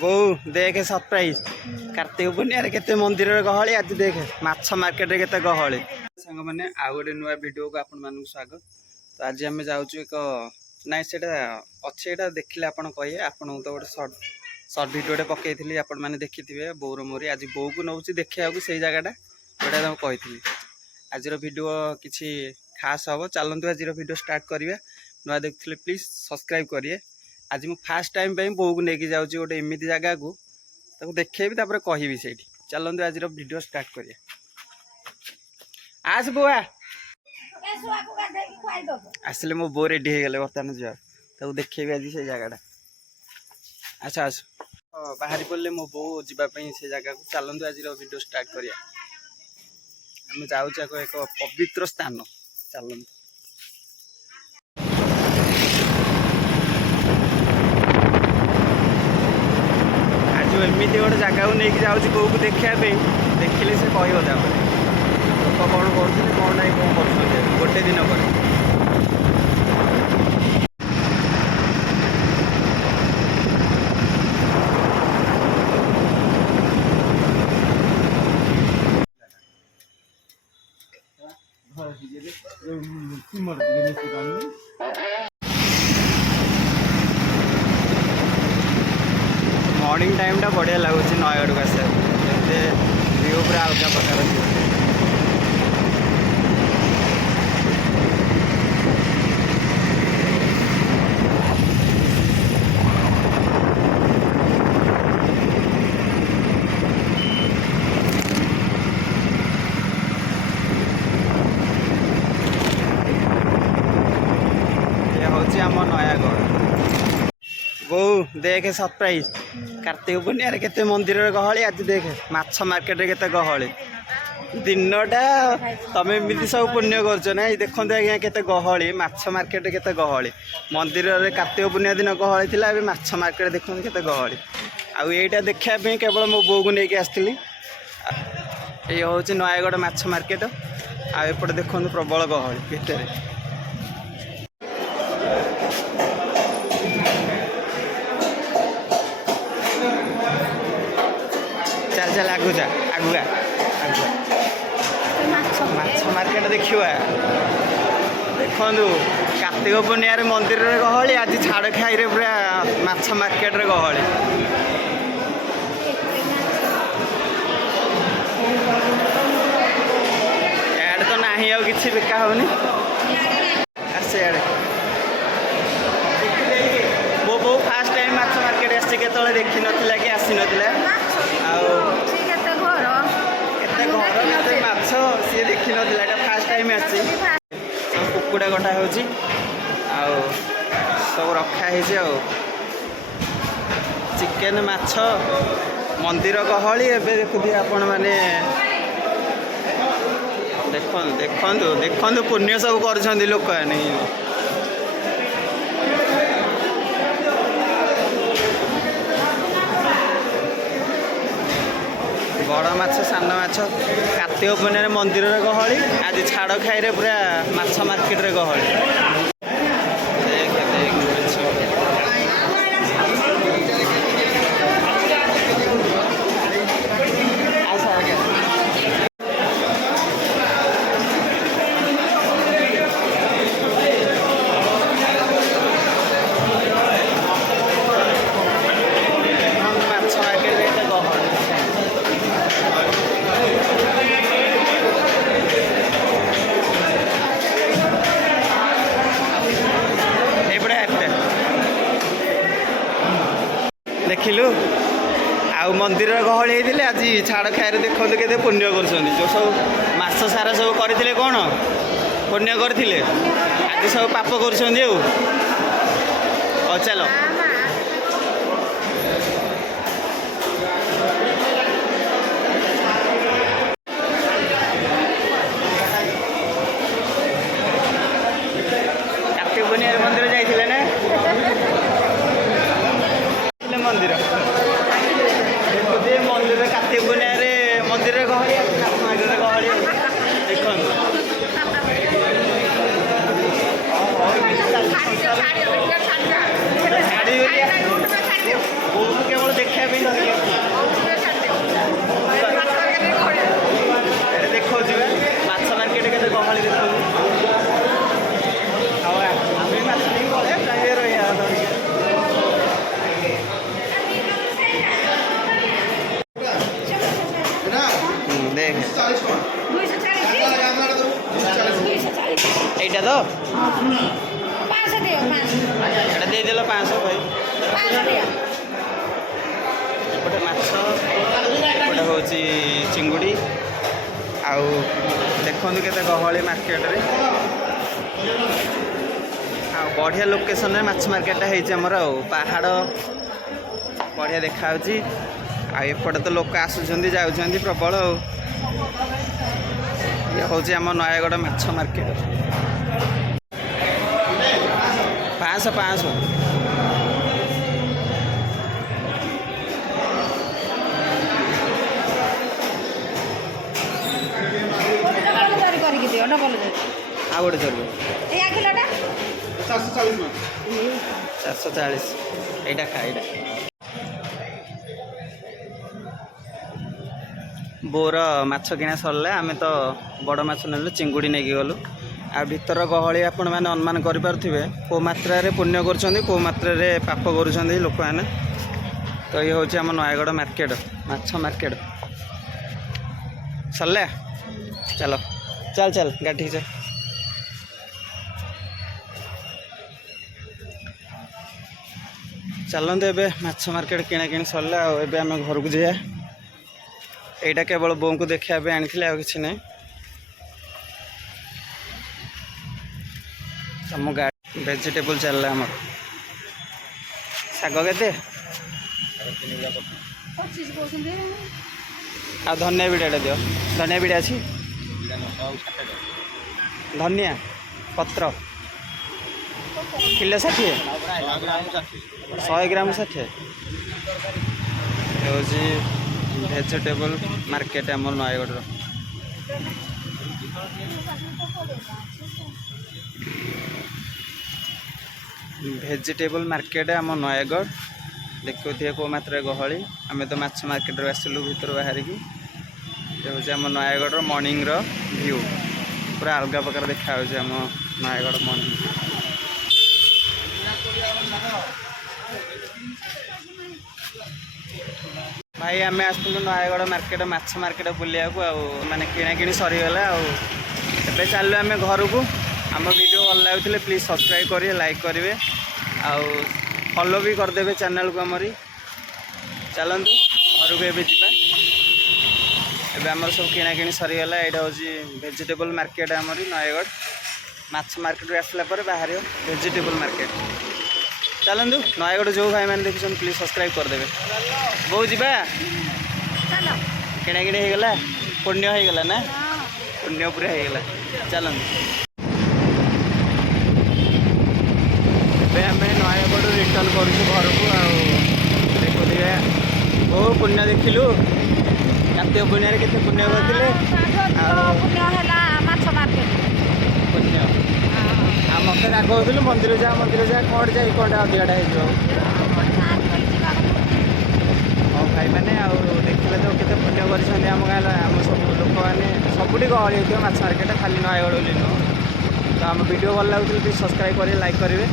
बो देखे सरप्राइज कार्तिक पूर्णिया केते मंदिर गहली आज देखे माछ मार्केट केते गहली सांग माने आ गोटे नुआ वीडियो को आपण मानक स्वागत। तो आज आम जाऊँ एक नाई से अच्छे देखिले आपण कहे आपण तो गोटे सर्ट भिडियोटे पकई आपण मैंने देखी बोर मोरी आज बो को नौ देखा से जगटा जोटा कही आज वीडियो किसी खास हम चलतु आज वीडियो स्टार्ट करिया नुआ देखते प्लीज सब्सक्राइब करिए। आज मु फास्ट टाइम पे बो को लेकिन जाऊँ गोटे एमती जगह को देखेबी कहि से चलतु आज वीडियो स्टार्ट करिए। आस बुआ आसले मो बो रेडी हो गले बर्तमान जा देखेबी आज से जगटा अच्छा आस बाहरी पड़े मो बो जावाई से जगह को चलतु आज वीडियो स्टार्ट करिया। आम जाऊँ एक पवित्र स्थान चलतु एमती गोटे जगह को लेकिन जाऊँ बो को देखापी देखिले से कह लोक कौन कर कौन ना कौन कर गोटे दिन पर मॉर्निंग टाइम टा बढ़िया लगुच नयगढ़ को आस व्यू पूरा अलग प्रकार आम नयागढ़ बो देखे सरप्राइज कार्तिक पूर्णिया केते मंदिर गहली आज देखे माछ मार्केट केते गहली दिनटा तमें एमती सब पुण्य कर देखते आज्ञा केते गहली माछ मार्केट केते गहली मंदिर में कार्तिक पूर्णिया दिन गहली थी अभी माछ मार्केट देखते केते गहली आईटा देखापी केवल मो बो को लेकिन आसती ये हूँ नयागढ़ माछ मार्केट आपटे देखते प्रबल गहली भितर चल चल आगुआ आगुआ माछ मार्केट देखा देखु कार्तिक पूर्णिया मंदिर गहली आज छाड़ खाई पूरा माछ मार्केट गहली एड तो ना कि बिका होनी से बो बो फास्ट टाइम माछ मार्केट आसी के देखी ना कि आसी ना माछ सी देखी ना फास्ट टाइम आसी सब कुकुड़ा कटा हो सब रखाही चिकेन माछ मंदिर गहली एवं देखुए आपण मैंने देखु देखु पुण्य सब कर लोक बड़ माछ सान माछ कार्तिक पूर्णिया मंदिर गहली आज छाड़ खाई पूरा माछ मार्केट गहली देखिलु आउ मंदिर गहली होते आज छाड़ खाए देखते के पुण्य कर जो सब मास सारा सब करते कौन पुण्य करते आज सब पाप कर चलो कार्तिक पूर्णिया मंदिर जाइए ना मंदिर देखुए मंदिर कार्तिक पूर्णिया मंदिर गहली गहली देखो शाढ़ी देख 240 এইটা তো 500 দিও 500 এটা দিয়ে দিল 500 ভাই 500 দিও ଏପଟେ ମାଛ ଏପଟେ ହେଉଛି ଚିଙ୍ଗୁଡ଼ି ଆଉ ଦେଖନ୍ତୁ କେତେ ଗହଳି ମାର୍କେଟରେ ଆଉ ବଢ଼ିଆ ଲୋକେସନରେ ମାଛ ମାର୍କେଟଟା ହେଇଛି ଆମର ଆଉ ପାହାଡ଼ ବଢ଼ିଆ ଦେଖାହେଉଛି ଆଉ ଏପଟେ ତ ଲୋକ ଆସୁଛନ୍ତି ଯାଉଛନ୍ତି ପ୍ରବଳ ଆଉ ଇଏ ହେଉଛି ଆମ ନୟାଗଡ଼ ମାଛ ମାର୍କେଟ 500 ଡବଲ ଜରି କରିକି ଦିଅ ଡବଲ ଜରି ଆଉ ଗୋଟେ ଚଳିବ ଏଇ କିଲୋଟା 440 এইটা খা এইটা ବୋର ମାଛ କିଣା ସରିଲା ଆମେ ତ ବଡ଼ ମାଛ ନେଲୁ ଚିଙ୍ଗୁଡ଼ି ନେଇକି ଗଲୁ ଆଉ ଭିତର ଗହଳି ଆପଣମାନେ ଅନୁମାନ କରିପାରୁଥିବେ କେଉଁ ମାତ୍ରାରେ ପୁଣ୍ୟ କରୁଛନ୍ତି କେଉଁ ମାତ୍ରାରେ ପାପ କରୁଛନ୍ତି ଲୋକମାନେ ତ ଇଏ ହେଉଛି ଆମ ନୟାଗଡ଼ ମାର୍କେଟ ମାଛ ମାର୍କେଟ ସରିଲା ଚାଲ ଚାଲ ଚାଲ ଗାଡ଼ି ଚାଲ ଚାଲନ୍ତୁ ଏବେ ମାଛ ମାର୍କେଟ କିଣାକିଣି ସରିଲା ଆଉ ଏବେ ଆମେ ଘରକୁ ଯିବା এইটা কেবল ବୋଉଙ୍କୁ ଦେଖିବା ପାଇଁ ଆଣିଥିଲେ ଆଉ କିଛି ନାହିଁ ଆମ ଗାଡ଼ି ଭେଜିଟେବୁଲ ଚାଲିଲା ଆମର ଶାଗ କେତେ 25 କହୁଛନ୍ତି ଆଉ ଧନିଆ ବିଡ଼ାଟା ଦିଅ ଧନିଆ ବିଡ଼ା ଅଛି ଧନିଆ ପତ୍ର କିଲୋ 60 100 ଗ୍ରାମ 60 ହେଉଛି ଭେଜିଟେବୁଲ ମାର୍କେଟ ଆମର ନୟାଗଡ଼ର ଭେଜିଟେବୁଲ ମାର୍କେଟ ଆମ ନୟାଗଡ଼ ଦେଖୁଥିବେ କେଉଁ ମାତ୍ରାରେ ଗହଳି ଆମେ ତ ମାଛ ମାର୍କେଟରୁ ଆସିଲୁ ଭିତରୁ ବାହାରିକି ଏ ହେଉଛି ଆମ ନୟାଗଡ଼ର ମର୍ଣ୍ଣିଂର ଭ୍ୟୁ ପୁରା ଅଲଗା ପ୍ରକାର ଦେଖାହେଉଛି ଆମ ନୟାଗଡ଼ ମର୍ଣ୍ଣିଂ ଭାଇ ଆମେ ଆସିଥିଲୁ ନୟାଗଡ଼ ମାର୍କେଟ ମାଛ ମାର୍କେଟ ବୁଲିବାକୁ ଆଉ ମାନେ କିଣାକିଣି ସରିଗଲା ଆଉ ଏବେ ଚାଲିଲୁ ଆମେ ଘରକୁ ଆମ ଭିଡ଼ିଓ ଭଲ ଲାଗୁଥିଲେ ପ୍ଲିଜ୍ ସବସ୍କ୍ରାଇବ୍ କରିବେ ଲାଇକ୍ କରିବେ ଆଉ ଫଲୋ ବି କରିଦେବେ ଚ୍ୟାନେଲକୁ ଆମରି ଚାଲନ୍ତୁ ଘରକୁ ଏବେ ଯିବା ଏବେ ଆମର ସବୁ କିଣାକିଣି ସରିଗଲା ଏଇଟା ହେଉଛି ଭେଜିଟେବୁଲ ମାର୍କେଟ ଆମରି ନୟାଗଡ଼ ମାଛ ମାର୍କେଟରୁ ଆସିଲା ପରେ ବାହାରିବ ଭେଜିଟେବୁଲ ମାର୍କେଟ ଚାଲନ୍ତୁ ନୟାଗଡ଼ ଯେଉଁ ଭାଇମାନେ ଦେଖୁଛନ୍ତି ପ୍ଲିଜ୍ ସବସ୍କ୍ରାଇବ୍ କରିଦେବେ ବୋଉ ଯିବା କିଣାକିଣି ହେଇଗଲା ପୁଣ୍ୟ ହେଇଗଲା ନା ପୁଣ୍ୟ ପୁରା ହେଇଗଲା ଚାଲନ୍ତୁ ଏବେ ଆମେ ନୟାଗଡ଼ ରିଟର୍ନ କରୁଛୁ ଘରକୁ ଆଉ ଦେଖୁଥିବେ ବହୁ ପୁଣ୍ୟ ଦେଖିଲୁ କାର୍ତ୍ତିକ ପୂର୍ଣ୍ଣିମାରେ କେତେ ପୁଣ୍ୟ କରିଥିଲେ ଆଉ ପୁଣ୍ୟ ହେଲା ମାଛ ମାର୍କେଟ ପୁଣ୍ୟ ଆଉ ମୋତେ ରାଗ ହେଉଥିଲୁ ମନ୍ଦିର ଯା କ'ଣଟେ ଯାଇ କ'ଣଟା ଅଧିକାଟା ହେଇଯିବ ହଁ ଭାଇମାନେ ଆଉ ଦେଖିଲେ ତ କେତେ ପୁଣ୍ୟ କରିଛନ୍ତି ଆମ ଗାଁର ଆମ ସବୁ ଲୋକମାନେ ସବୁଠି ଗହଳି ହେଇଥିବ ମାଛ ମାର୍କେଟ ଖାଲି ନୟାଗଡ଼ ବୋଲି ନୁହଁ ତ ଆମ ଭିଡ଼ିଓ ଭଲ ଲାଗୁଥିଲେ ପ୍ଲିଜ୍ ସବସ୍କ୍ରାଇବ୍ କରିବେ ଲାଇକ୍ କରିବେ